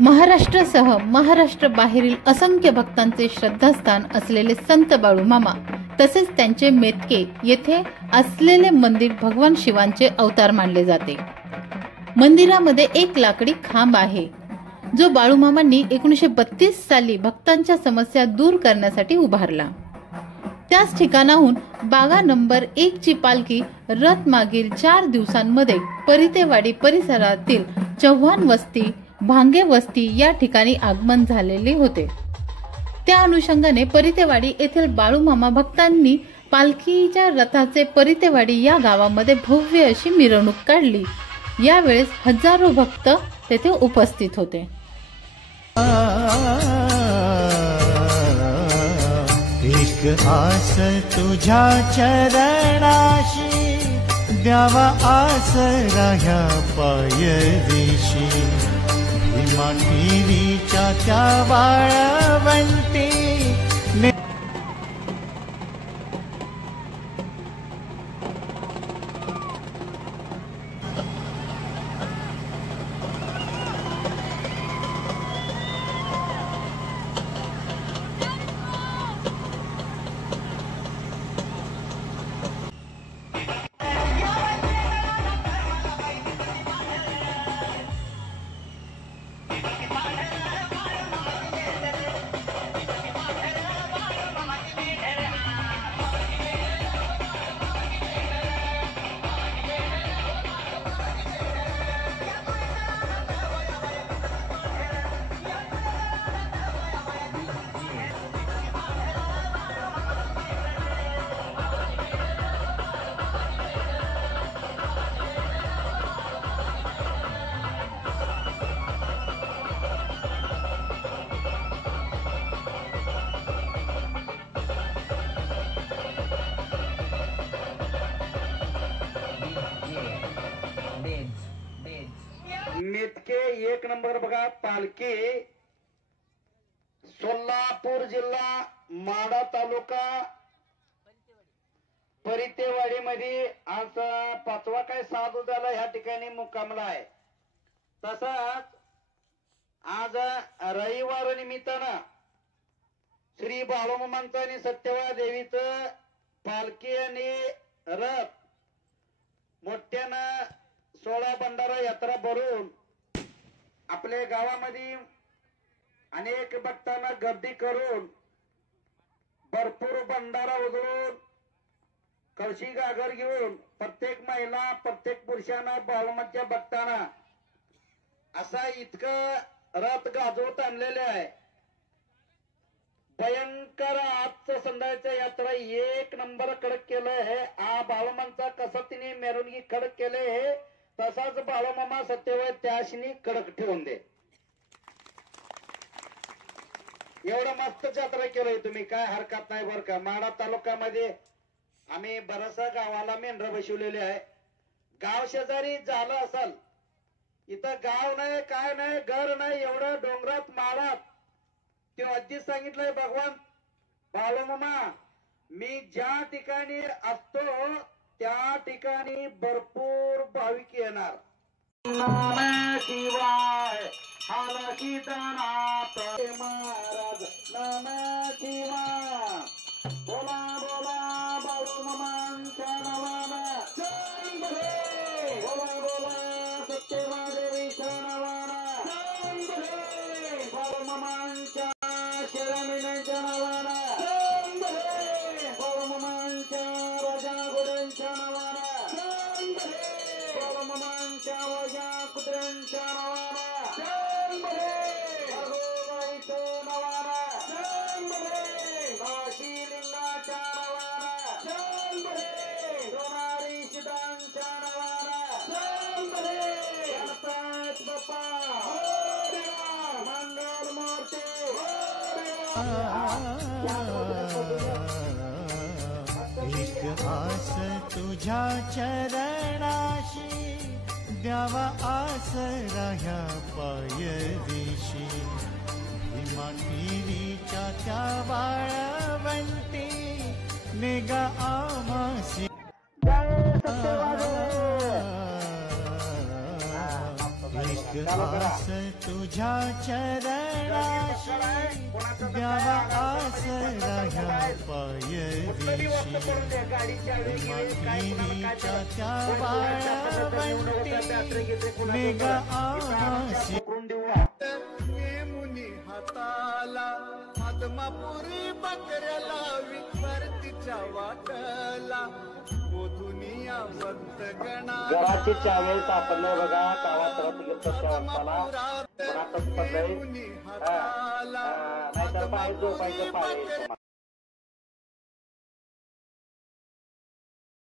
महाराष्ट्रासह महाराष्ट्र बाहेरील असंख्य भक्तांचे श्रद्धास्थान असलेले संत बाळूमामा तसेच त्यांचे मेतके येथे असलेले मंदिर भगवान शिवांचे अवतार मानले जाते। मंदिरामध्ये एक लाकडी खांब आहे जो बाळूमामांनी 1932 साली भक्तांच्या समस्या दूर करण्यासाठी उभारला। त्याच ठिकाणाहून बागा नंबर 1 ची पालखी रथ मागील 4 दिवसांमध्ये परितेवाडी परिसरातील चव्हाण वस्ती भांगे वस्ती या ठिकाणी आगमन झालेले होते। त्या अनुषंगाने परितेवाडी येथील बाळूमामा भक्तांनी पालखीच्या रथाचे परितेवाडी या गावामध्ये भव्य अशी मिरवणूक काढली। यावेळेस हजारो भक्त तेथे उपस्थित होते। एक आस तुझ्या चरणाशी द्यावा आसरा ह्या पायरीशी भीमा टीव्हीच्या त्या वाळवंटी मेतके 1 नंबर बघा पालखी सोलापूर जिल्हा माढा तालुका परितेवाडी मध्ये आज 5वा काय 7 झाला ह्या ठिकाणी मुक्कामला आहे। तसाच आज रविवार निमित्तानं श्री बाळूमामांचं आणि सत्यवा देवीचं पालखी आणि रथ मोठ्यानं 16 भंडारा यात्रा भरून आपल्या गावामध्ये अनेक भक्तांना गर्दी करून भरपूर भंडारा उधळून कळशी गागर घेऊन प्रत्येक महिला प्रत्येक पुरुषांना बाळूमामाच्या भक्तांना असा इतकं रथ गाजवत आणलेले आहे। भयंकर आजचं संध्याकाळच्या यात्रा 1 नंबर कडक केलं आहे। बाळूमामांचा कसं तिने मिरवणुकी कडक केले हे तसाच बाळूमामा सत्यवय त्याशनी कडक ठेवून दे। एवढं मस्त जत्रा केलंय तुम्ही, काय हरकत नाही बरं का। माढा तालुक्यामध्ये आम्ही बराचसा गावाला मेंढर बसवलेले आहे। गाव शेजारी झालं असेल, इथं गाव नाही काय नाही घर नाही, एवढं डोंगरात माळात ते आधीच सांगितलंय भगवान बाळूमामा मी ज्या ठिकाणी असतो त्या ठिकाणी भरपूर भाविक येणार। नमः शिवाय हाला कीर्तनात महाराज नमः शिवाय बोला बोला बाळूमामांच्या नावानं जय भले बोला बोला सत्यवादेवीच्या नावानं जय भले बाळूमामांच्या शिरामिनेच्या नावानं जय भले बाळूमामांच्या राजा घोड्यांच्या नावानं जय भले बाळूमामांच्या वाजा कुत्र्यांच्या नावानं जय भले भगोबाईच्या नावानं जय भले काशी लिंगाच्या नावानं जय भले सोनारी सिद्धांच्या नावानं जय भले गणपत बाप्पा हो देवा मंगल मूर्ती हो एक आस तुझ्या चरणाशी द्यावा आसरा ह्या पायरीशी भीमा टीव्हीच्या त्या वाळवंटी निगा आमासी एक चालू करा. आस तुझ्या चरणाशी द्यावा आसरा ह्या पायरीशी हिमातीरीच्या त्या वाळवंटी मेघ आसी पकडून देऊ. मुनी हाताला आदमापुरी बकऱ्याला विठ्ठलच्या वाटला दुनिया भक्त गणा घराची चावी सापडलं बघा. गावात रथ घेतलं त्या वाजताला पण आता पडलंय. नाहीतर पाहिजे पाहिजे पाहिजे